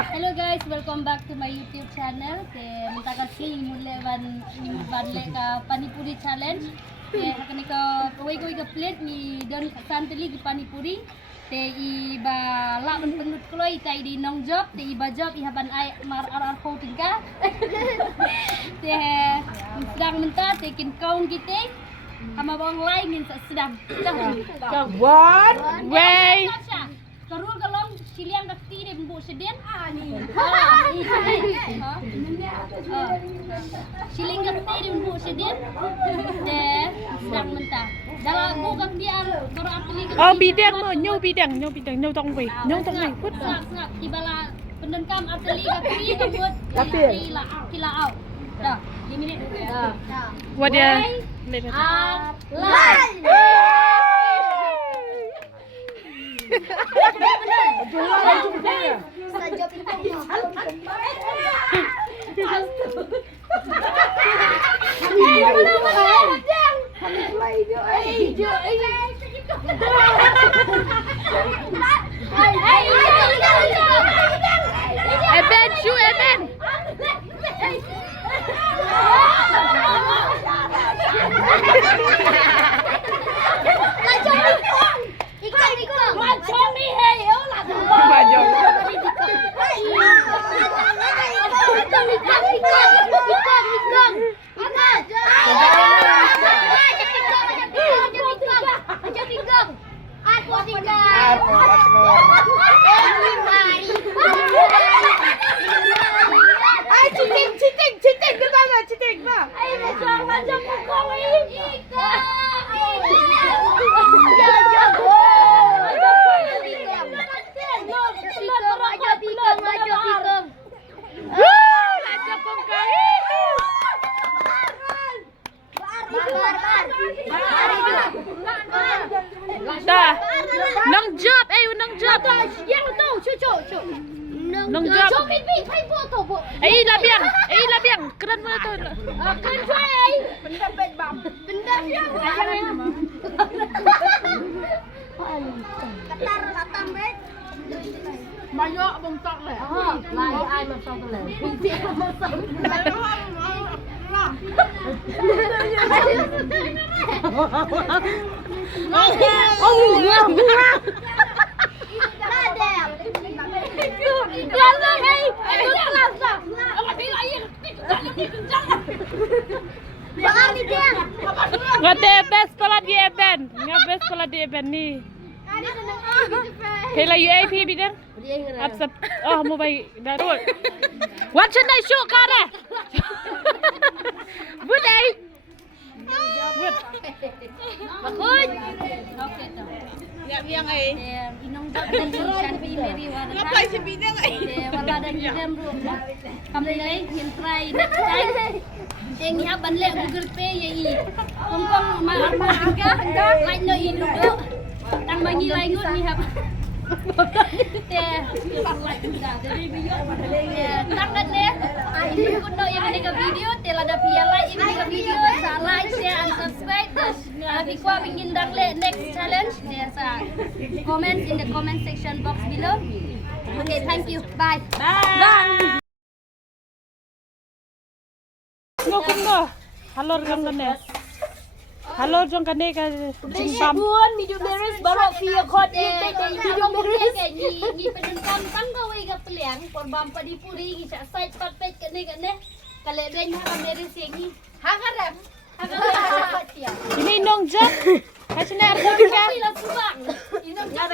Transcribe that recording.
Hello guys, welcome back to my YouTube channel. Minta kasih mulai banle ka panipuri challenge. Hakani ka kawai ka plate ni dan santeli ki panipuri. Iba la penut kloi tai di nong job, iba job ihaban ai mar ar ho tingka. Sedang minta kin kaun kita. Sama bang lain min sedang. One way. Karul kalong siliang kakti de mbu sedin. Siling kakti de mbu sedin. Sedang mentah. Dalam bu kakti karo apli. Oh bidang mo, nyo bidang tong way. Put. Snap ibala pendengkam apli kakti kabut. Kila au. Dah, 5 minit. Dah. What dia? Eben, shoe Eben. Cheating ba? Ay, macam bukong ini. Dah. Nong job, nong job. Yang tu, cucu. Nong job. Cucu pipi, hai buat tu bu. Labiang. Keren mana tu? Keren cuy. Benda bed bam. Benda dia. Ketar latam bed. Banyak bongkak le. Lai ai masuk tu le. Pipi masuk. Ngate best pala di Eben. Best pala di Eben ni. Kela UAP bidang. WhatsApp. Oh, mau baik darul. What should I show kare? Budai. Bud. Bakun. Okey tu. Yang ai. Inong job dan Shanti Mary warna. Ngapai si bidang ai? Wala dan jam ru. Kami lai hin try next time. Teng ya banle Google Pay ye. Kongkong ma tingkah lain no in do. Tang mangi lain ngut ni hab. Tangan deh. Ini kuno yang ada ke video, telah ada via like ini ke video, like, share, and subscribe. Abi ko ingin dang le next challenge. Sa comment in the comment section box below. Okay, thank you. Bye. Bye. Ngokong halor jong kane. Halor jong kane ka jimbam. Buon video beres baru via code video beres. Ni pendengkam tanggawe ka peliang korbam panipuri gi site patpet kene. Kale ben ha beres yengi. Hagarap. Hagarap. Ini nong job. Kasi na arko ka. Inong job.